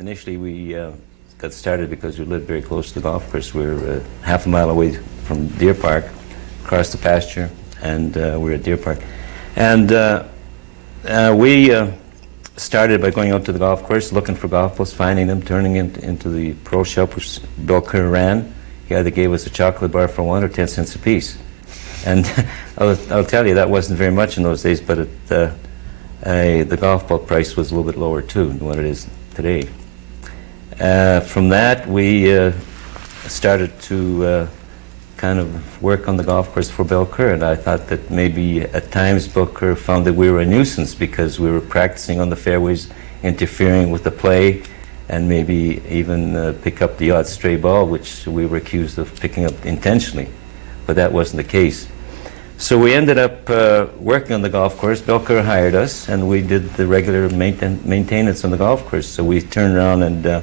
Initially, we got started because we lived very close to the golf course. We were half a mile away from Deer Park, across the pasture, and we were at Deer Park. And we started by going out to the golf course, looking for golf balls, finding them, turning them into the pro shop, which Bill Kerr ran. He either gave us a chocolate bar for 1 or 10 cents apiece. And I'll tell you, that wasn't very much in those days, but the golf ball price was a little bit lower too than what it is today. From that, we started to kind of work on the golf course for Bill Kerr, and I thought that maybe at times Bill Kerr found that we were a nuisance because we were practicing on the fairways, interfering with the play, and maybe even pick up the odd stray ball, which we were accused of picking up intentionally, but that wasn't the case. So we ended up working on the golf course. Bill Kerr hired us, and we did the regular maintenance on the golf course. So we turned around and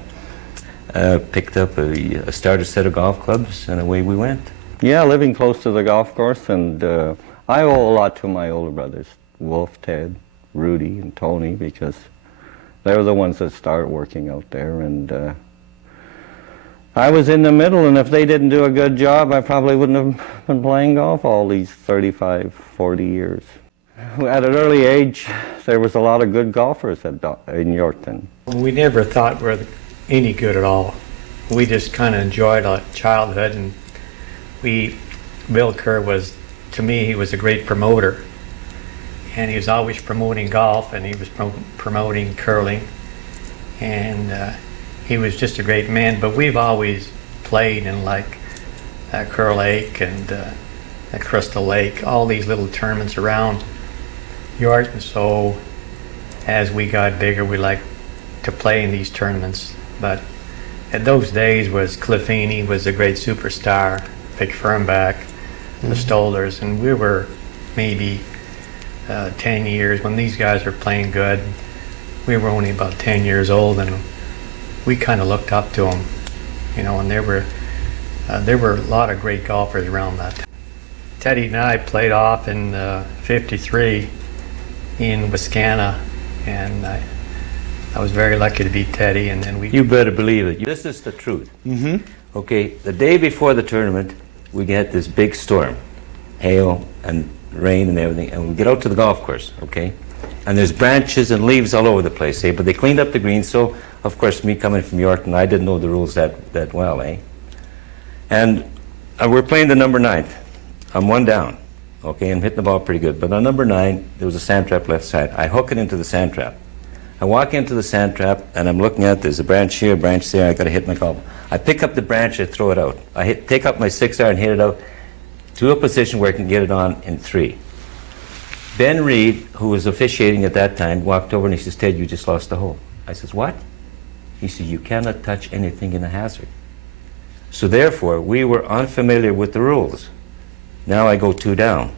picked up a starter set of golf clubs, and away we went. Yeah, living close to the golf course, and I owe a lot to my older brothers, Wolf, Ted, Rudy, and Tony, because they were the ones that started working out there, and I was in the middle, and if they didn't do a good job, I probably wouldn't have been playing golf all these 35, 40 years. At an early age, there was a lot of good golfers in Yorkton. We never thought we were any good at all. We just kind of enjoyed our childhood, and Bill Kerr was, to me, he was a great promoter. And he was always promoting golf, and he was promoting curling. And he was just a great man, but we've always played in like Kerr Lake and Crystal Lake, all these little tournaments around Yorkton. So as we got bigger, we liked to play in these tournaments. But at those days was Cliff Feeney was a great superstar, Vic Fernbach, the Stollers, and we were maybe 10 years when these guys were playing good. We were only about 10 years old, and we kind of looked up to them, you know, and there were a lot of great golfers around that time. Teddy and I played off in '53 in Wascana, and I was very lucky to beat Teddy, and then we... You better believe it. This is the truth. Mm-hmm. Okay, the day before the tournament, we get this big storm, hail and rain and everything, and we get out to the golf course, okay? And there's branches and leaves all over the place, eh? But they cleaned up the green, so, of course, me coming from Yorkton, I didn't know the rules that well, eh? And we're playing the number 9th. I'm 1 down, okay? I'm hitting the ball pretty good. But on number 9, there was a sand trap left side. I hook it into the sand trap. I walk into the sand trap, and I'm looking at, there's a branch here, a branch there, I gotta hit my golf. I pick up the branch, I throw it out. I take up my 6-iron, hit it out to a position where I can get it on in 3. Ben Reed, who was officiating at that time, walked over and he says, "Ted, you just lost the hole." I says, "What?" He says, "You cannot touch anything in a hazard." So therefore, we were unfamiliar with the rules. Now I go 2 down.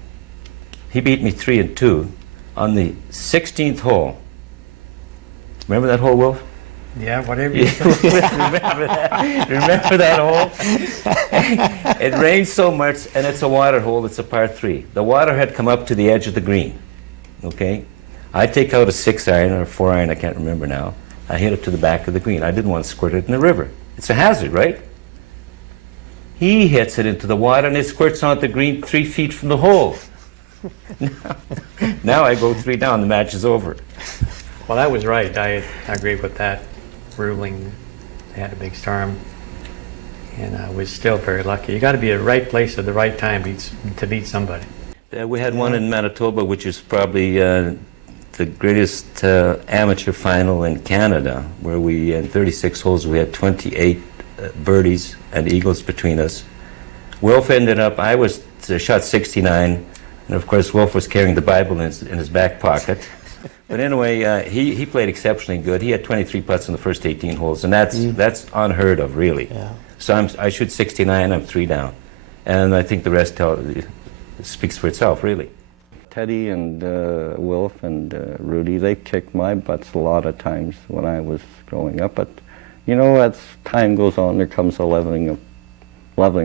He beat me 3 and 2 on the 16th hole. Remember that hole, Wolf? Yeah, whatever you say. Remember that? Remember that hole? It rained so much, and it's a water hole. It's a par 3. The water had come up to the edge of the green. Okay, I take out a 6-iron or a 4-iron. I can't remember now. I hit it to the back of the green. I didn't want to squirt it in the river. It's a hazard, right? He hits it into the water, and it squirts onto the green 3 feet from the hole. Now I go 3 down. The match is over. Well, that was right. I agree with that ruling. They had a big storm, and I was still very lucky. You got to be at the right place at the right time to beat somebody. We had one in Manitoba, which is probably the greatest amateur final in Canada, where we, in 36 holes, we had 28 birdies and eagles between us. Wilf ended up, I was shot 69, and of course Wilf was carrying the Bible in his back pocket. But anyway, he played exceptionally good. He had 23 putts in the first 18 holes, and that's unheard of, really. Yeah. So I shoot 69, I'm 3 down. And I think the rest speaks for itself, really. Teddy and Wilf and Rudy, they kicked my butts a lot of times when I was growing up. But, you know, as time goes on, there comes a leveling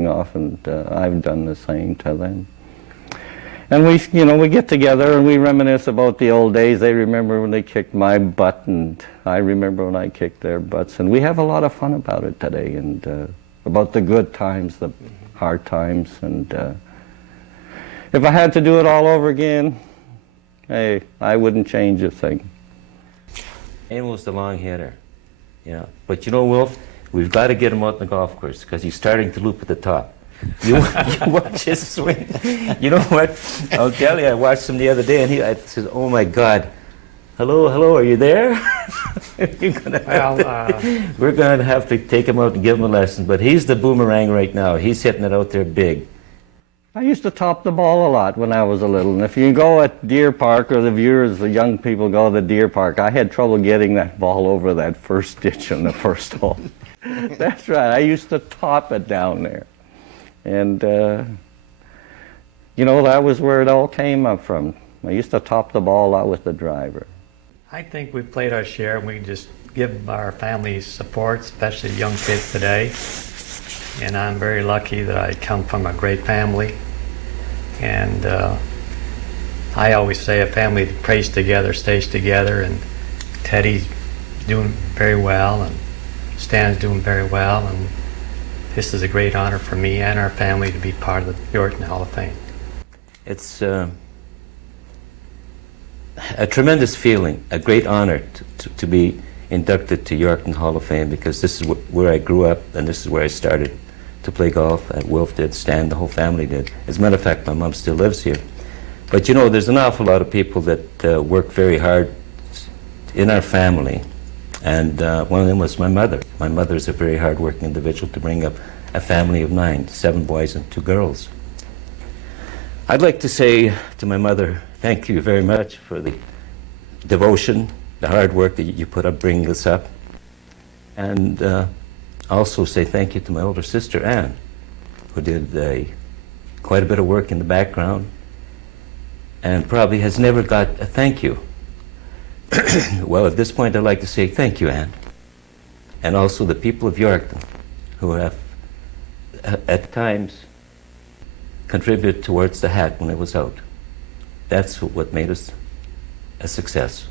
off, and I've done the same to them. And we get together and we reminisce about the old days. They remember when they kicked my butt, and I remember when I kicked their butts. And we have a lot of fun about it today, and about the good times, the hard times. And if I had to do it all over again, hey, I wouldn't change a thing. Ian was the long hitter, But Wolf, we've got to get him out in the golf course because he's starting to loop at the top. You watch his swing. You know what? I'll tell you, I watched him the other day, and I said, "Oh my God, hello, are you there?" We're going to have to take him out and give him a lesson. But he's the boomerang right now. He's hitting it out there big. I used to top the ball a lot when I was a little, and if you go at Deer Park, or the viewers, the young people go to the Deer Park, I had trouble getting that ball over that first ditch in the first hole. That's right, I used to top it down there. And, that was where it all came up from. I used to top the ball out with the driver. I think we played our share, and we just give our families support, especially young kids today. And I'm very lucky that I come from a great family. And I always say a family that prays together stays together, and Teddy's doing very well, and Stan's doing very well, and this is a great honor for me and our family to be part of the Yorkton Hall of Fame. It's a tremendous feeling, a great honor to be inducted to Yorkton Hall of Fame, because this is where I grew up, and this is where I started to play golf. Wilf did, Stan, the whole family did. As a matter of fact, my mom still lives here. But there's an awful lot of people that work very hard in our family. And one of them was my mother. My mother is a very hard-working individual to bring up a family of 9, 7 boys and 2 girls. I'd like to say to my mother, thank you very much for the devotion, the hard work that you put up bringing us up. And also say thank you to my older sister, Anne, who did quite a bit of work in the background and probably has never got a thank you. Well, at this point, I'd like to say thank you, Anne, and also the people of Yorkton who have, at times, contributed towards the hat when it was out. That's what made us a success.